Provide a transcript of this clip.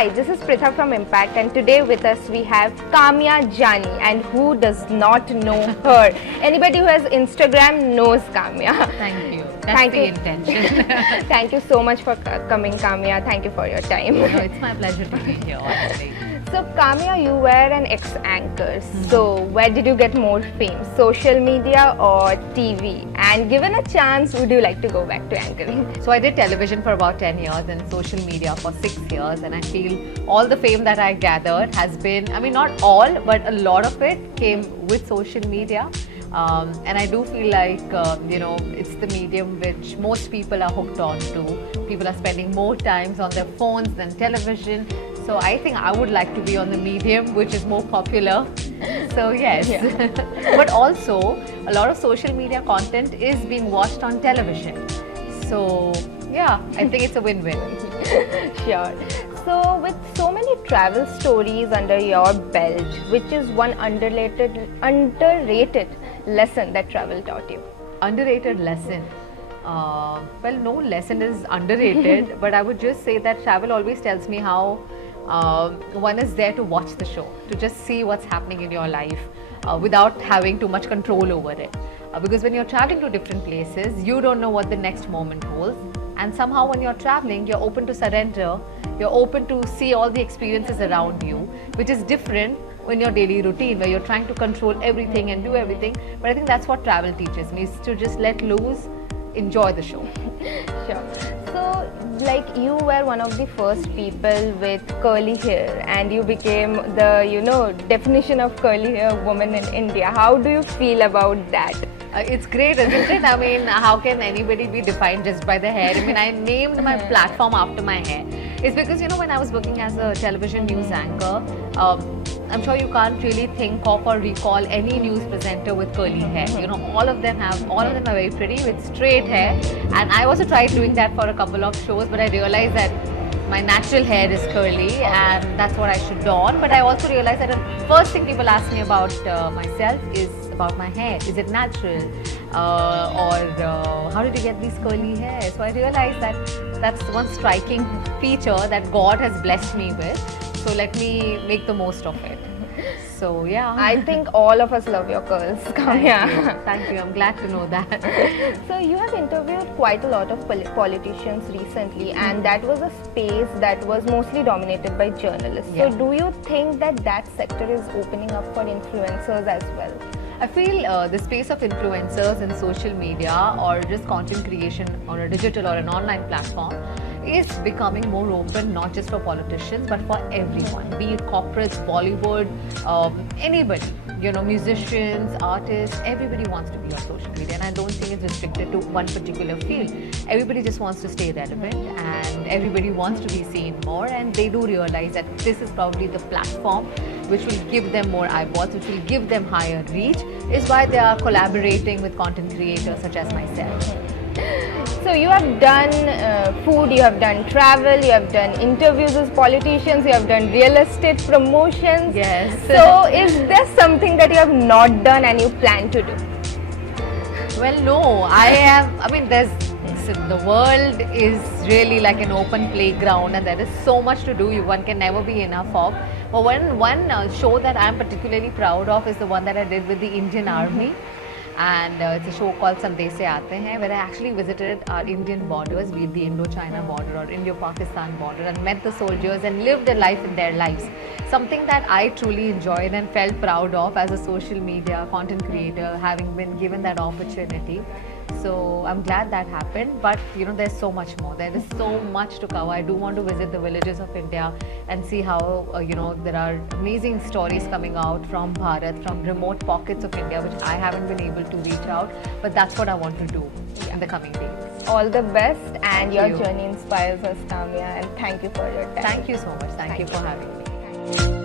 Hi, this is Pritha from Impact, and today with us we have Kamya Jani, and who does not know her? Anybody who has Instagram knows Kamya. Thank you. That's the intention. Thank you so much for coming, Kamya. Thank you for your time. No, it's my pleasure to be here, honestly. So Kamya, you were an ex-anchor. So where did you get more fame, social media or TV? And given a chance, would you like to go back to anchoring? So I did television for about 10 years and social media for 6 years, and I feel all the fame that I gathered has been, I mean not all, but a lot of it came with social media. And I do feel like, it's the medium which most people are hooked on to. People are spending more times on their phones than television. So I think I would like to be on the medium which is more popular. So yes. Yeah. But also, a lot of social media content is being watched on television. So yeah, I think it's a win-win. Sure. So with so many travel stories under your belt, which is one underrated lesson that travel taught you? Underrated lesson? Well, no lesson is underrated, but I would just say that travel always tells me how one is there to watch the show, to just see what's happening in your life without having too much control over it. Because when you're traveling to different places, you don't know what the next moment holds. And somehow when you're traveling, you're open to surrender, you're open to see all the experiences around you, which is different in your daily routine where you're trying to control everything and do everything. But I think that's what travel teaches me, is to just let loose, enjoy the show. Sure. So, like, you were one of the first people with curly hair, and you became the, definition of curly hair woman in India. How do you feel about that? It's great, isn't it? I mean, how can anybody be defined just by the hair? I mean, I named my platform after my hair. It's because, when I was working as a television news anchor, I'm sure you can't really think of or recall any news presenter with curly hair. All of them are very pretty with straight hair. And I also tried doing that for a couple of shows, but I realized that my natural hair is curly and that's what I should don. But I also realized that the first thing people ask me about myself is about my hair. Is it natural? Or how did you get these curly hair? So I realized that that's one striking feature that God has blessed me with. So let me make the most of it. So yeah. I think all of us love your curls, Kamya. Thank you. I'm glad to know that. So you have interviewed quite a lot of politicians recently, and that was a space that was mostly dominated by journalists. Yeah. So do you think that sector is opening up for influencers as well? I feel the space of influencers in social media or just content creation on a digital or an online platform is becoming more open, not just for politicians but for everyone, be it corporates, Bollywood, anybody, musicians, artists, everybody wants to be on social media, and I don't think it's restricted to one particular field. Everybody just wants to stay relevant and everybody wants to be seen more, and they do realize that this is probably the platform which will give them more eyeballs, which will give them higher reach, is why they are collaborating with content creators such as myself. So you have done food, you have done travel, you have done interviews with politicians, you have done real estate promotions. Yes. So is there something that you have not done and you plan to do? Well, no. The world is really like an open playground and there is so much to do, one can never be enough of. But one show that I'm particularly proud of is the one that I did with the Indian Army. And it's a show called Sandesh Se Aate Hain, where I actually visited our Indian borders, be it the Indo-China border or Indo-Pakistan border, and met the soldiers and lived a life in their lives. Something that I truly enjoyed and felt proud of as a social media content creator, having been given that opportunity. So I'm glad that happened, but there's so much more. There is so much to cover. I do want to visit the villages of India and see how there are amazing stories coming out from Bharat, from remote pockets of India, which I haven't been able to reach out. But that's what I want to do in the coming days. All the best, and your journey inspires us, Kamya. And thank you for your time. Thank you so much. Thank you for having me.